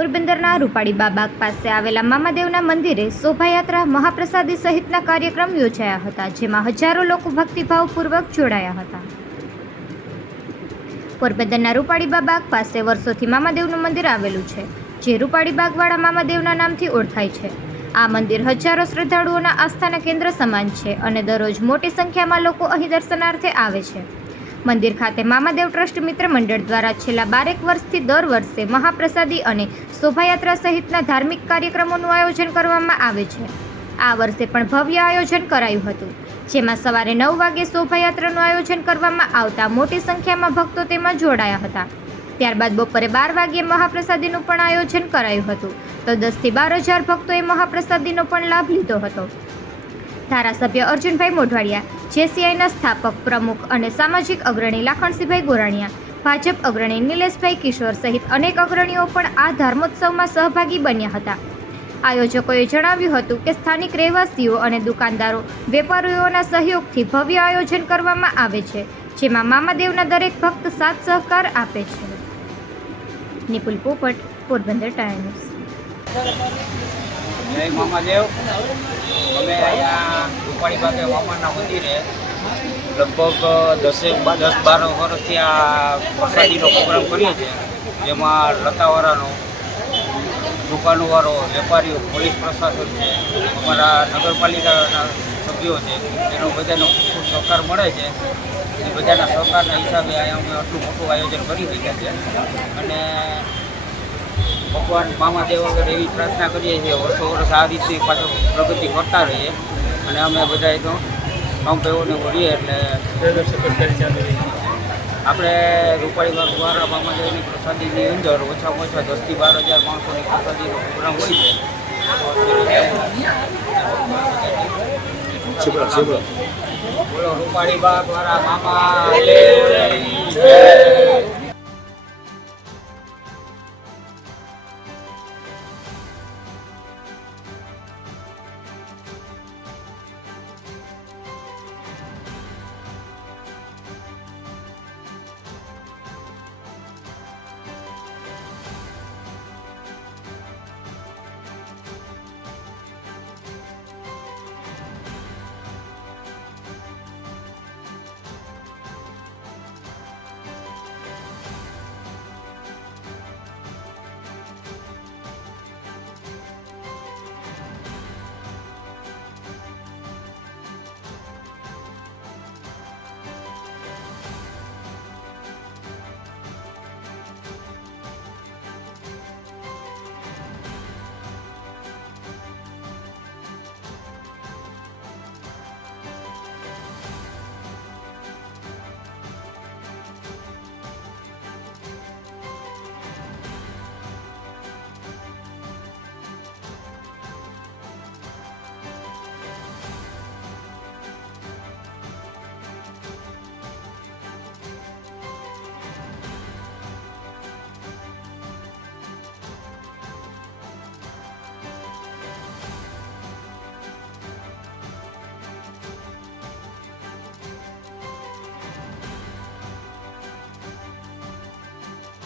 પોરબંદરના રૂપાળીબા બાગ પાસે આવેલા મામાદેવના મંદિરે શોભાયાત્રા, મહાપ્રસાદી સહિતના કાર્યક્રમ યોજાયા હતા, જેમાં હજારો લોકો ભક્તિભાવપૂર્વક જોડાયા હતા. પોરબંદરના રૂપાળીબા બાગ પાસે વર્ષોથી મામાદેવનું મંદિર આવેલું છે, જે રૂપાળીબાગવાળા મામાદેવના નામથી ઓળખાય છે. આ મંદિર હજારો શ્રદ્ધાળુઓના આસ્થાના કેન્દ્ર સમાન છે અને દરરોજ મોટી સંખ્યામાં લોકો અહીં દર્શનાર્થે આવે છે. મંદિર ખાતે મામાદેવ ટ્રસ્ટ મિત્ર મંડળ દ્વારા છેલ્લા 12 વર્ષથી દર વર્ષે મહાપ્રસાદી અને શોભાયાત્રા સહિતના ધાર્મિક કાર્યક્રમોનું આયોજન કરવામાં આવે છે. આ વર્ષે પણ ભવ્ય આયોજન કરાયું હતું, જેમાં સવારે 9 વાગે શોભાયાત્રાનું આયોજન કરવામાં આવતા મોટી સંખ્યામાં ભક્તો તેમાં જોડાયા હતા. ત્યારબાદ બપોરે 12 વાગ્યે મહાપ્રસાદીનું પણ આયોજન કરાયું હતું, તો 10 થી 12 હજાર ભક્તોએ મહાપ્રસાદીનો પણ લાભ લીધો હતો. ધારાસભ્ય અર્જુનભાઈ મોઢવાડિયા, જેસીઆઈના સ્થાપક પ્રમુખ અને સામાજિક અગ્રણી લાખણસિંહભાઈ ગોરાણીયા, ભાજપ અગ્રણી નિલેશભાઈ કિશોર સહિત અનેક અગ્રણીઓ પણ આ ધર્મોત્સવમાં સહભાગી બન્યા હતા. આયોજકોએ જણાવ્યું હતું કે સ્થાનિક રહેવાસીઓ અને દુકાનદારો, વેપારીઓના સહયોગથી ભવ્ય આયોજન કરવામાં આવે છે, જેમાં મામાદેવના દરેક ભક્ત સાથ સહકાર આપે છે. નિપુલ પોપટ, પોરબંદર ટાઈમ્સ. જય મામાદેવ. અમે અહીંયા રૂપાળીબાગે મામાના મંદિરે લગભગ 10-12 વર્ષથી આ પ્રસાદીનો પ્રોગ્રામ કરીએ છીએ, જેમાં લતાવાળાનો, દુકાનોવાળો, વેપારીઓ, પોલીસ પ્રશાસન છે, અમારા નગરપાલિકાના સભ્યો છે, એનો બધાનો ખૂબ સહકાર મળે છે. એ બધાના સહકારના હિસાબે અહીંયા અમે આટલું મોટું આયોજન કરી રહ્યા છીએ અને ભગવાન મામાદેવ વગર એવી પ્રાર્થના કરીએ છીએ વર્ષો વર્ષ આ રીતની પાછળ પ્રગતિ કરતા રહીએ અને અમે બધા તો કામભાઈઓને મળીએ એટલે આપણે રૂપાળીબાગ દ્વારા મામાદેવની પ્રસાદીની અંદર ઓછામાં ઓછા 10 થી 12 હજાર માણસોની પ્રસાદીનો પ્રોગ્રામ હોય છે. બોલો રૂપાળીબાગ દ્વારા મામા.